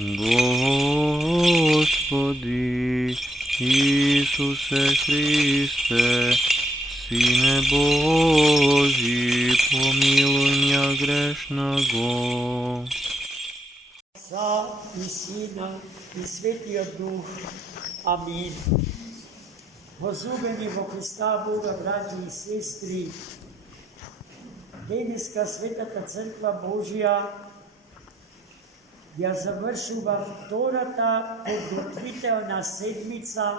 Господи Ісусе Христе, Сине Божий, помилуй меня грешного. Отца и Сина и Святия Дух. Амин. Возлюбени во Христа Бога, браті і сестри, денеска Светата Църква Божия я завършува втората подготвителна седмица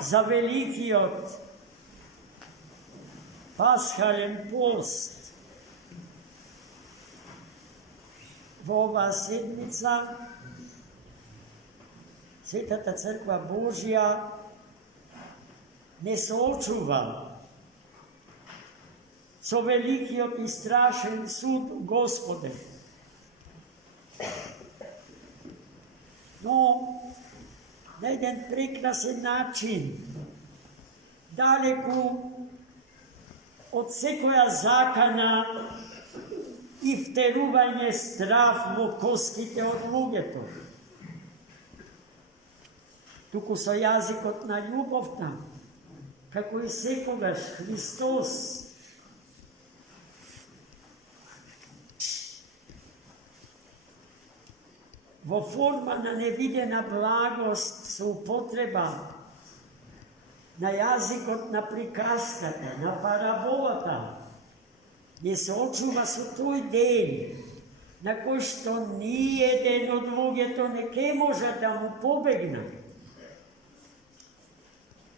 за Великиот Пасхален пост. Во оваа седмица Светата Църква Божия не соочува со великиот и страшен суд Господе. Но на еден прекрасен начин, далеку од секоја закана и втерување страв во костите од луѓето. Туку со јазикот на љубовта, како и секогаш Христос во форма на невидена благост со употреба на јазикот на приказката, на параболата, не се очува со тој ден, на кој што ни еден од луѓето не ке може да му побегна.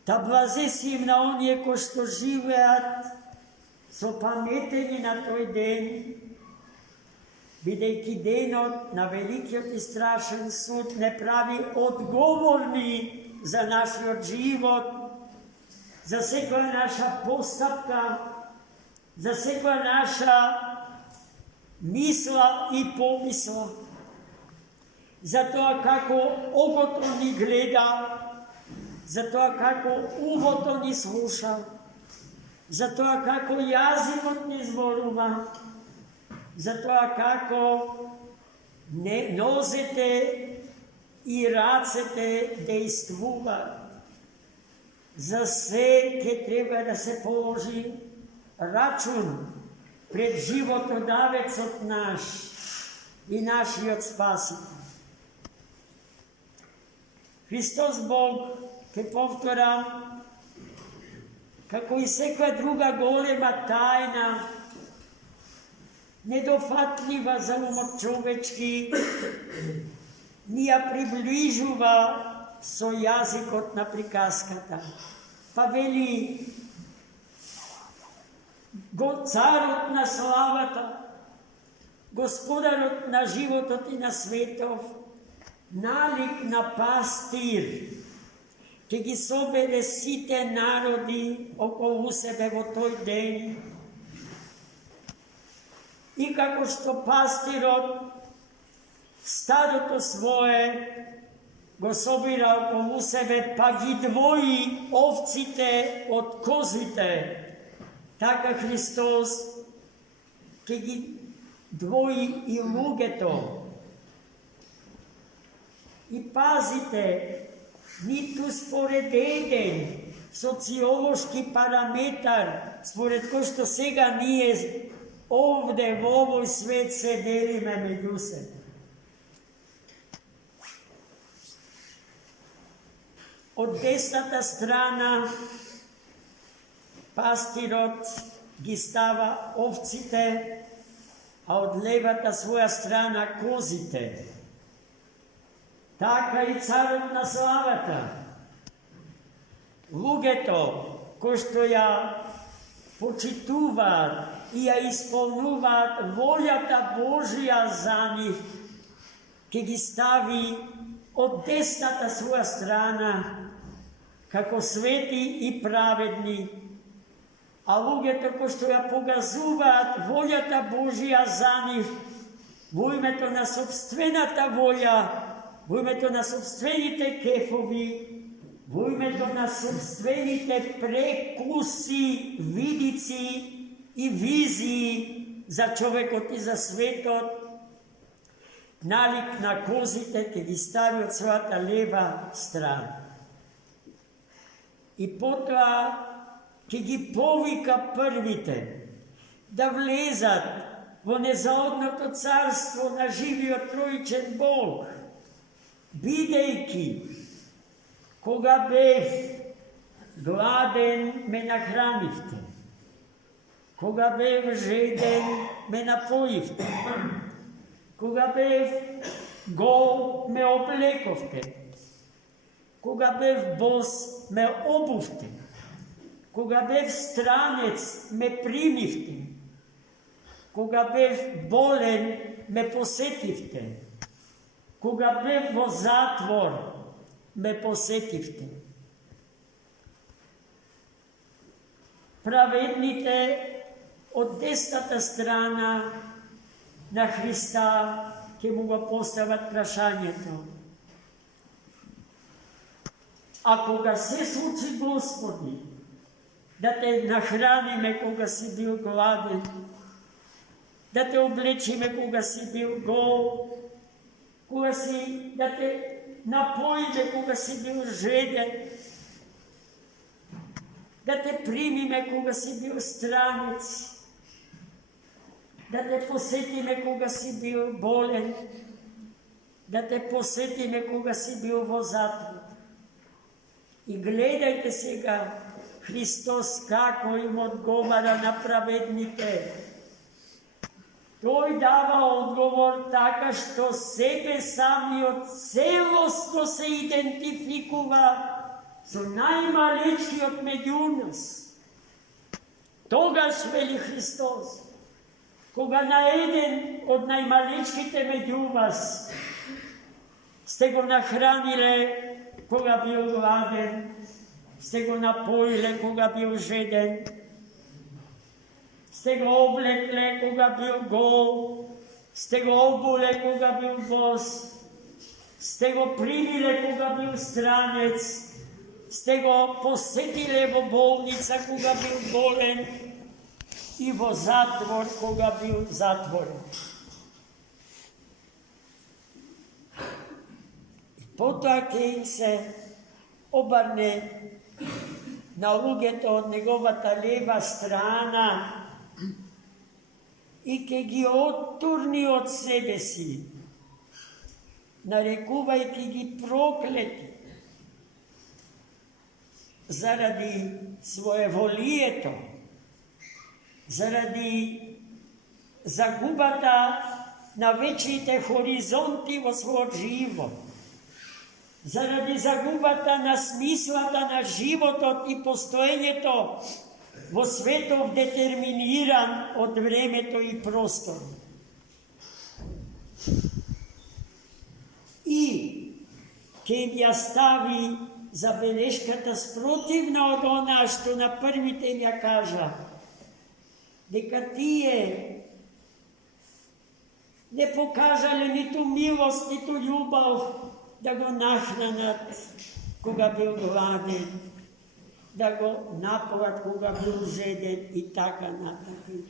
Та блазе си им на оние кои што живеат со паметење на тој ден, бидејќи денот на великиот и страшен суд не прави одговорни за нашиот живот, за секоја наша постапка, за секоја наша мисла и помисла, за тоа како окото ни гледа, за тоа како ухото ни слуша, за тоа како јазикот ни зборува, за тоа како нозете и рацете действуваат. За се ке треба да се положи рачун пред животодавецот наш и нашиот Спасител. Христос Бог, ке повторам, како и секоја друга голема тајна, недофатлива за умот човечки, ни ја приближува со јазикот на приказката. Па вели, царот на славата, господарот на животот и на светов, налик на пастир, ке ги собере сите народи околу себе во тој ден. И како што пастирот стадото свое го собира околу себе, па ги двои овците од козите, така Христос ке ги двои и луѓето. И пазите, ниту според еден социолошки параметар, според кој што сега ние овде во овој свет се делиме меѓу себе. Од десната страна пастирот ги става овците, а од левата своја страна козите. Така и царот на славата. Луѓето кои што ја почитуваат и ја исполнуваат волјата Божија за нив, ке ги стави од десната своја страна како свети и праведни, а луѓето кои што ја погазуваат волјата Божија за нив во името на собствената волја, во името на собствените кефови, во името на собствените прекуси, видици и визии за човекот и за светот, налик на козите, ќе ги стави од својата лева страна. И потоа ќе ги повика првите да влезат во незаодното царство на живиот троичен Бог, бидејќи кога бев гладен ме нахранивте, кога бев жеден ме напоивте, кога бев гол ме облековте, кога бев бос ме обувте, кога бев странец ме примивте, кога бев болен ме посетивте, кога бев во затвор ме посетивте. Праведните од десната страна на Христа ќе му го постават прашањето: а кога се случи, Господи, да те нахраниме кога си бил гладен, да те облечиме кога си бил гол, да те напоиме кога си бил жеден, да те примиме кога си бил странец, да те посетиме кога си бил болен, да те посетиме кога си бил во затвор. И гледајте сега Христос како им одговара на праведните. Тој дава одговор така што себе самиот целосно се идентификува со најмалечкиот меѓу нас. Тогаш, вели Христос, кога на еден од најмалечките меѓу вас сте го нахраниле кога бил гладен, сте го напоиле кога бил жеден, сте го облекле кога бил гол, сте го обуле кога бил бос, сте го примиле кога бил странец, сте го посетиле во болница кога бил болен и во затвор кога бил затворен. Потоа ќе им се обрне на луѓето од неговата лева страна и ќе ги оттурни од себе си, нарекувајќи ги проклети заради своеволието, заради загубата на вечните хоризонти во својот живот, заради загубата на смислата на животот и постоењето во светов детерминиран од времето и простор. И ќе ја стави забелешката спротивна од онаа што на првите им ја кажа, дека тие не покажале ниту милост, ниту љубов да го нахранат кога бил гладен, да го напоат кога бил жеден и така натаму.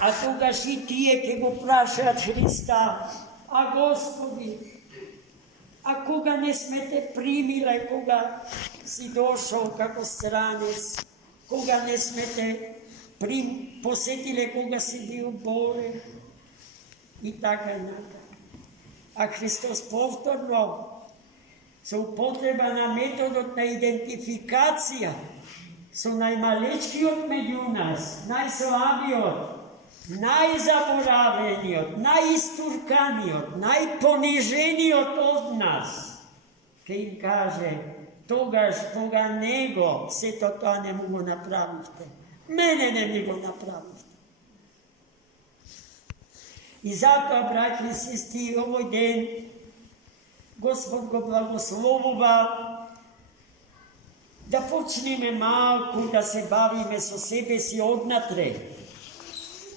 А тогаш и тие ќе го прашаат Христа: а Господи, а кога не сме те примиле кога си дошол како странец, кога не сме те посетиле кога си бил болен и така натаму. А Христос повторно, со употреба на методот на идентификација со најмалечкиот меѓу нас, најслабиот, најзаборавениот, најистурканиот, најпонижениот од нас, ќе им каже: тогаш кога него сето тоа не му го направивте, мене не ми го направивте. И затоа, браќи и сестри, овој ден Господ го благословува да почнеме малку да се бавиме со себе си однатре,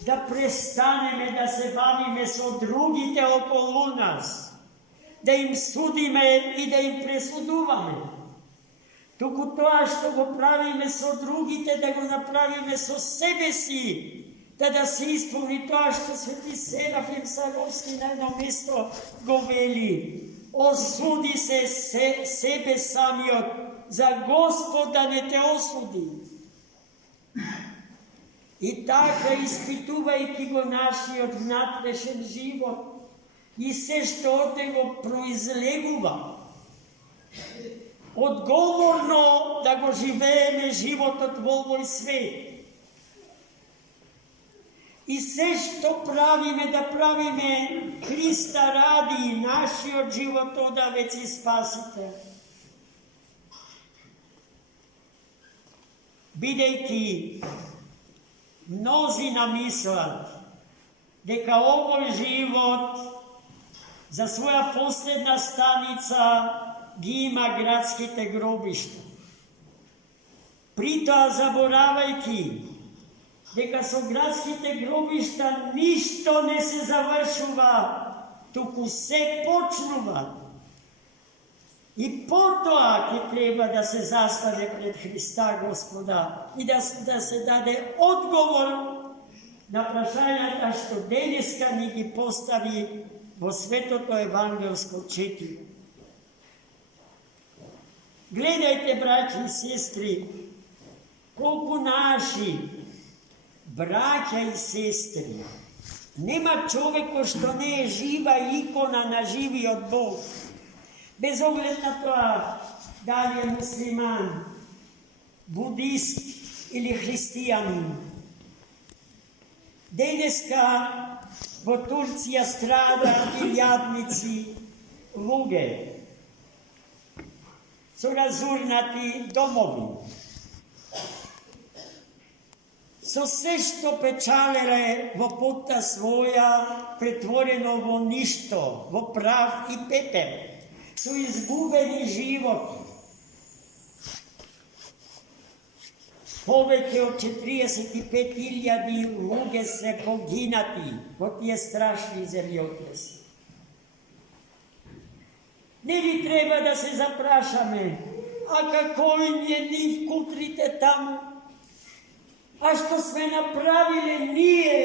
да престанеме да се бавиме со другите околу нас, да им судиме и да им пресудуваме. Туку тоа што го правиме со другите, да го направиме со себе си да се исполни тоа што свети Серафим Саровски на едно место го вели. Осуди се себе самиот, за Господ да не те осуди. И така, испитувајќи го нашиот внатрешен живот и се што од него произлегува, одговорно да го живееме животот во овој свет. И се што правиме, да правиме Христа ради, нашиот живот одавец и спасител. Бидејќи мнози намислат дека овој живот за своја последна станица ги има градските гробишта. Притоа заборавајќи дека со градските гробишта ништо не се завршува, туку се почнува. И потоа ќе треба да се застане пред Христа Господа и да се даде одговор на прашањата што денеска ни ги постави во светото евангелско четиво. Гледајте, браќи и сестри, колку наши браќа и сестри, нема човеко што не е жива икона на живиот Бог. Без оглед на тоа дали е муслиман, будист или христијанин. Денеска во Турција страдаат илјадници луѓе со разурнати домови, со се што печалеле во потта своја, претворено во ништо, во прав и пепел, со изгубени животи. Повеќе од 45.000 луѓе се погинати во тие страшни земјотреси. Не ли треба да се запрашаме, а како им е нив кутрите таму? А што сме направиле ние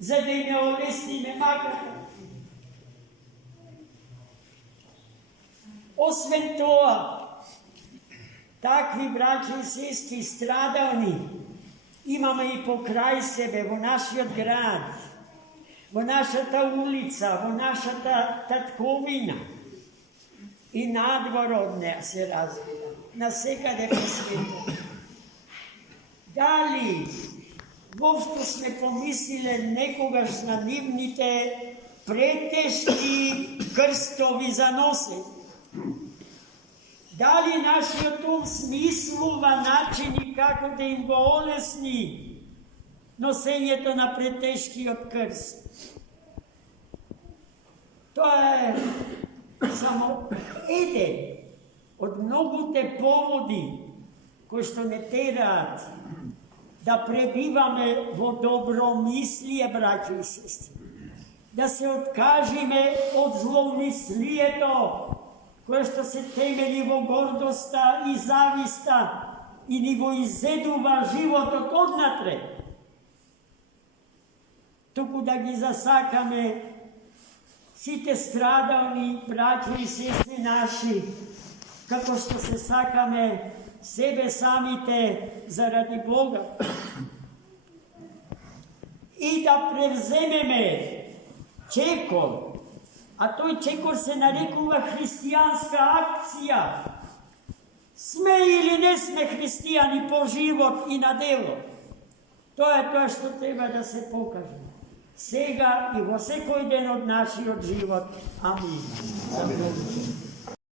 за да не олесниме маката? Освен тоа, такви браќи и сестри страдални имаме и покрај себе во нашиот град, во нашата улица, во нашата татковина и надвор од неа се разбира, насекаде по светот. Дали воопшто сме помислиле некогаш на нивните претешки крстови за носење? Дали нашиот ум смислува начини како да им го олесни носењето на претешкиот крст? Тоа е само еден од многуте поводи кои што не тераат да пребиваме во добромислие, браќи и сестри, да се откажиме од злоумислието, кое што се темели во гордоста и зависта и ни го изедува животот однатре, туку да ги засакаме сите страдални браќи и сестри наши, како што се сакаме себе самите заради Бога. И да превземеме чекор, а тој чекор се нарекува христијанска акција. Сме или не сме христијани по живот и на дело? Тоа е тоа што треба да се покаже сега и во секој ден од нашиот живот. Амин.